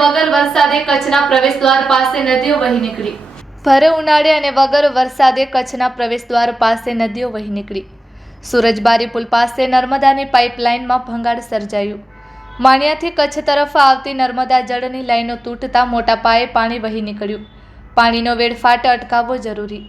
વગર વરસાદે કચ્છના પ્રવેશદ્વાર પાસે નદીઓ વહી નીકળી। ભરે ઉનાળે અને વગર વરસાદે કચ્છના પ્રવેશદ્વાર પાસે નદીઓ વહી નીકળી। સુરજબારી પુલ પાસે નર્મદાની પાઇપલાઇનમાં ભંગાણ સર્જાયું। માણિયાથી કચ્છ તરફ આવતી નર્મદા જળની લાઈનો તૂટતા મોટા પાયે પાણી વહી નીકળ્યું। પાણીનો વેડફાટ અટકાવવો જરૂરી।